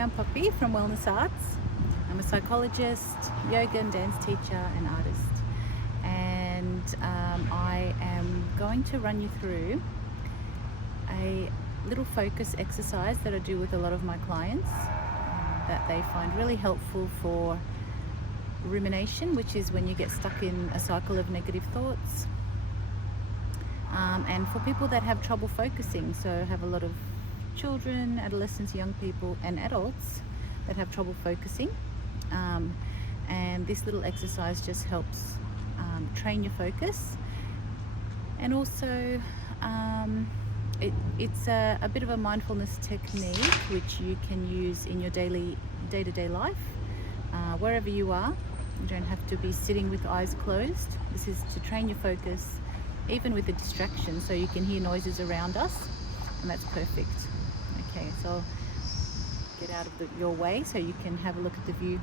I'm Poppy from Wellness Arts. I'm a psychologist, yoga and dance teacher and artist. And I am going to run you through a little focus exercise that I do with a lot of my clients that they find really helpful for rumination, which is when you get stuck in a cycle of negative thoughts. And for people that have trouble focusing, so have a lot of children, adolescents, young people and adults that have trouble focusing, and this little exercise just helps train your focus. And also it's a bit of a mindfulness technique which you can use in your day-to-day life, wherever you are. You don't have to be sitting with eyes closed. This is to train your focus even with the distraction, so you can hear noises around us, and that's perfect. Okay, so I'll get out of your way so you can have a look at the view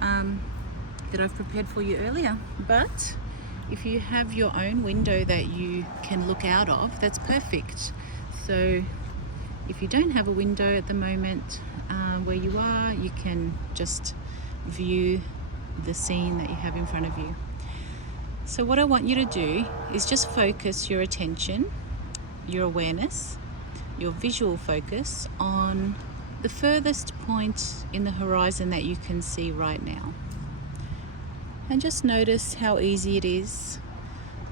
that I've prepared for you earlier. But if you have your own window that you can look out of, that's perfect. So if you don't have a window at the moment where you are, you can just view the scene that you have in front of you. So what I want you to do is just focus your attention, your awareness, your visual focus on the furthest point in the horizon that you can see right now. And just notice how easy it is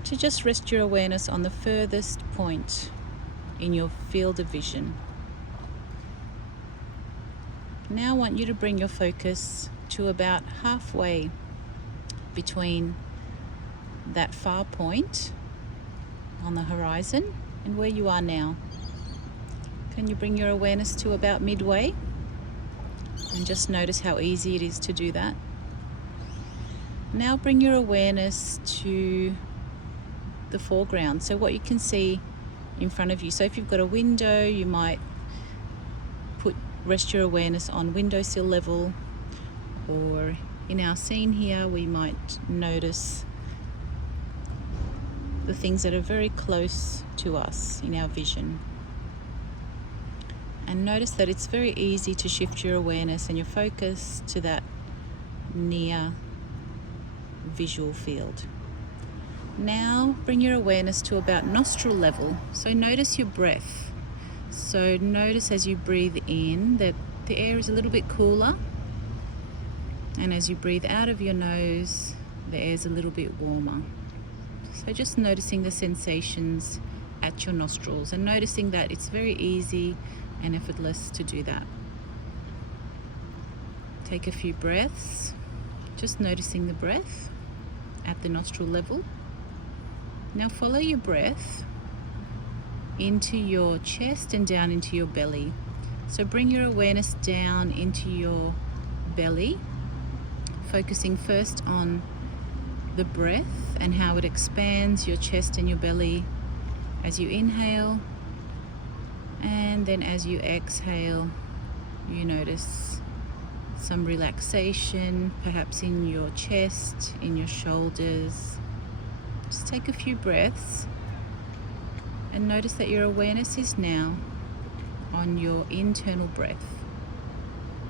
to just rest your awareness on the furthest point in your field of vision. Now I want you to bring your focus to about halfway between that far point on the horizon and where you are now. Can you bring your awareness to about midway? And just notice how easy it is to do that. Now bring your awareness to the foreground, so what you can see in front of you. So if you've got a window, you might rest your awareness on windowsill level, or in our scene here we might notice the things that are very close to us in our vision. And notice that it's very easy to shift your awareness and your focus to that near visual field. Now bring your awareness to about nostril level. So notice your breath. So notice as you breathe in that the air is a little bit cooler, and as you breathe out of your nose, the air is a little bit warmer. So just noticing the sensations at your nostrils, and noticing that it's very easy and effortless to do that. Take a few breaths, just noticing the breath at the nostril level. Now follow your breath into your chest and down into your belly. So bring your awareness down into your belly, focusing first on the breath and how it expands your chest and your belly as you inhale, and then as you exhale, you notice some relaxation, perhaps in your chest, in your shoulders. Just take a few breaths and notice that your awareness is now on your internal breath,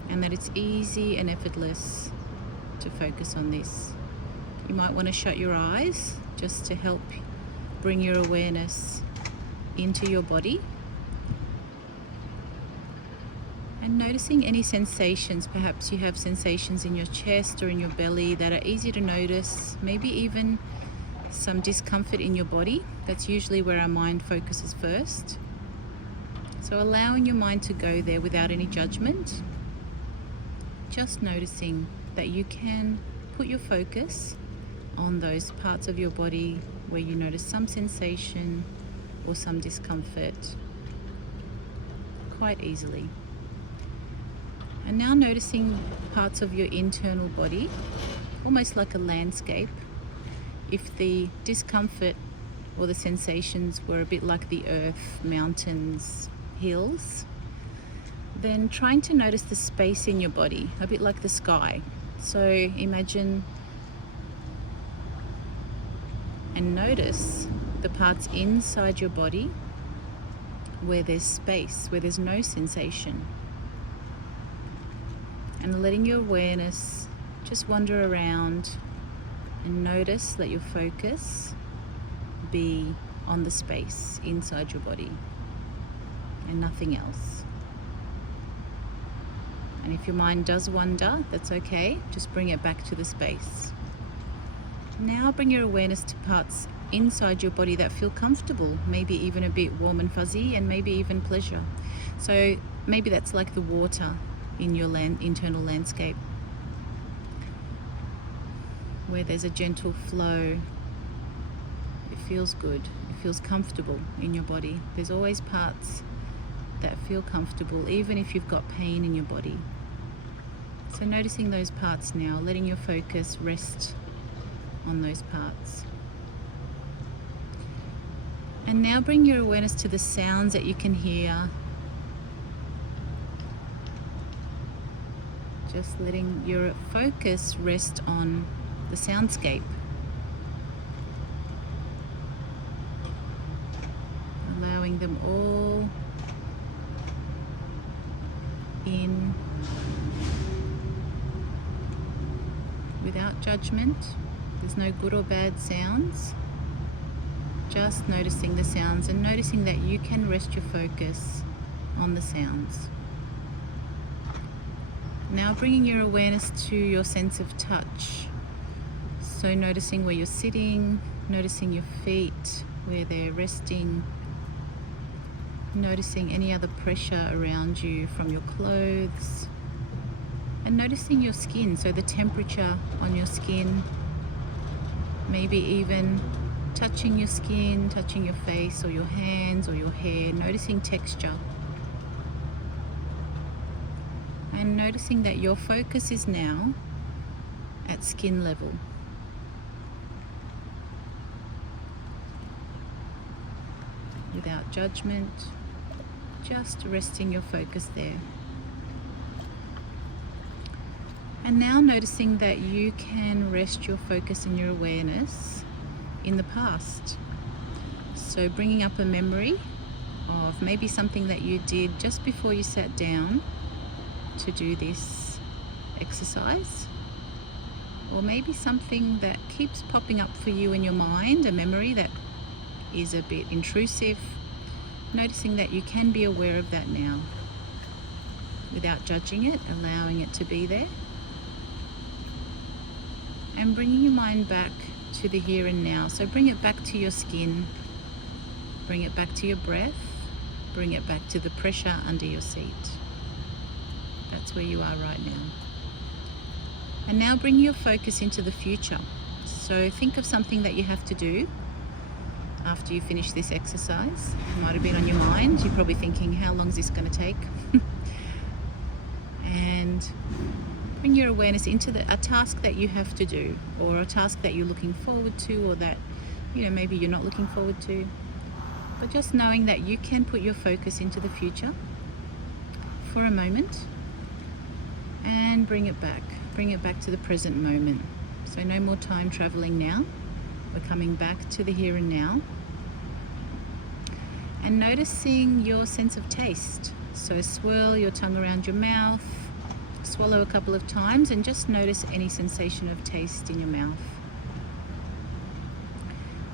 and that it's easy and effortless to focus on this. You might want to shut your eyes just to help bring your awareness into your body, and noticing any sensations. Perhaps you have sensations in your chest or in your belly that are easy to notice, maybe even some discomfort in your body. That's usually where our mind focuses first. So allowing your mind to go there without any judgment, just noticing that you can put your focus on those parts of your body where you notice some sensation or some discomfort quite easily. And now noticing parts of your internal body, almost like a landscape. If the discomfort or the sensations were a bit like the earth, mountains, hills, then trying to notice the space in your body, a bit like the sky. So imagine and notice the parts inside your body where there's space, where there's no sensation. and letting your awareness just wander around and notice, let your focus be on the space inside your body and nothing else. And if your mind does wander, that's okay, just bring it back to the space. Now bring your awareness to parts inside your body that feel comfortable, maybe even a bit warm and fuzzy, and maybe even pleasure. So maybe that's like the water in your internal landscape, where there's a gentle flow. It feels good, it feels comfortable in your body. There's always parts that feel comfortable, even if you've got pain in your body. So noticing those parts now, letting your focus rest on those parts. And now bring your awareness to the sounds that you can hear. Just letting your focus rest on the soundscape. Allowing them all in without judgment. There's no good or bad sounds. Just noticing the sounds and noticing that you can rest your focus on the sounds. Now bringing your awareness to your sense of touch. So noticing where you're sitting, noticing your feet, where they're resting, noticing any other pressure around you from your clothes, and noticing your skin, so the temperature on your skin, maybe even touching your skin, touching your face or your hands or your hair, noticing texture. And noticing that your focus is now at skin level. Without judgment, just resting your focus there. And now noticing that you can rest your focus and your awareness in the past. So bringing up a memory of maybe something that you did just before you sat down to do this exercise, or maybe something that keeps popping up for you in your mind, a memory that is a bit intrusive. Noticing that you can be aware of that now without judging it, allowing it to be there, and bringing your mind back to the here and now. So bring it back to your skin, bring it back to your breath, bring it back to the pressure under your seat. That's where you are right now. And now bring your focus into the future. So think of something that you have to do after you finish this exercise. It might have been on your mind. You're probably thinking, how long is this going to take? And bring your awareness into a task that you have to do, or a task that you're looking forward to, or that maybe you're not looking forward to. But just knowing that you can put your focus into the future for a moment and bring it back to the present moment. So no more time traveling now. We're coming back to the here and now. And noticing your sense of taste. So swirl your tongue around your mouth, swallow a couple of times, and just notice any sensation of taste in your mouth.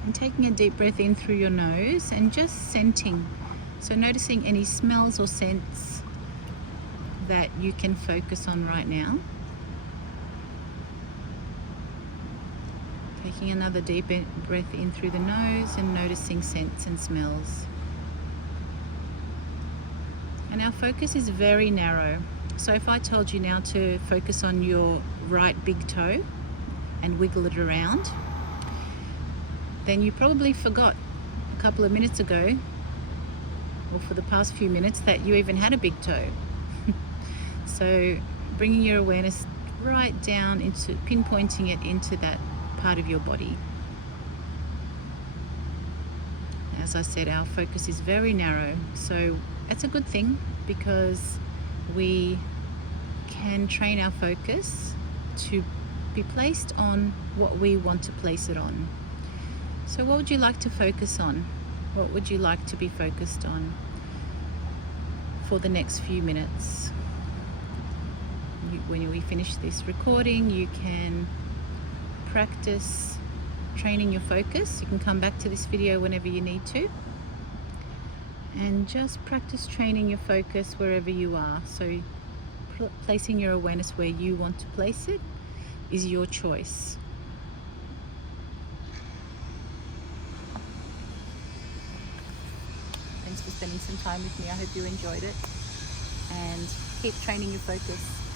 And taking a deep breath in through your nose and just scenting. So noticing any smells or scents that you can focus on right now. Taking another deep breath in through the nose and noticing scents and smells. And our focus is very narrow. So if I told you now to focus on your right big toe and wiggle it around, then you probably forgot a couple of minutes ago, or for the past few minutes, that you even had a big toe. So bringing your awareness right down into pinpointing it into that part of your body. As I said, our focus is very narrow, so it's a good thing because we can train our focus to be placed on what we want to place it on. So what would you like to focus on? What would you like to be focused on for the next few minutes? when we finish this recording, you can practice training your focus. You can come back to this video whenever you need to, and just practice training your focus wherever you are. So placing your awareness where you want to place it is your choice. Thanks for spending some time with me. I hope you enjoyed it, and keep training your focus.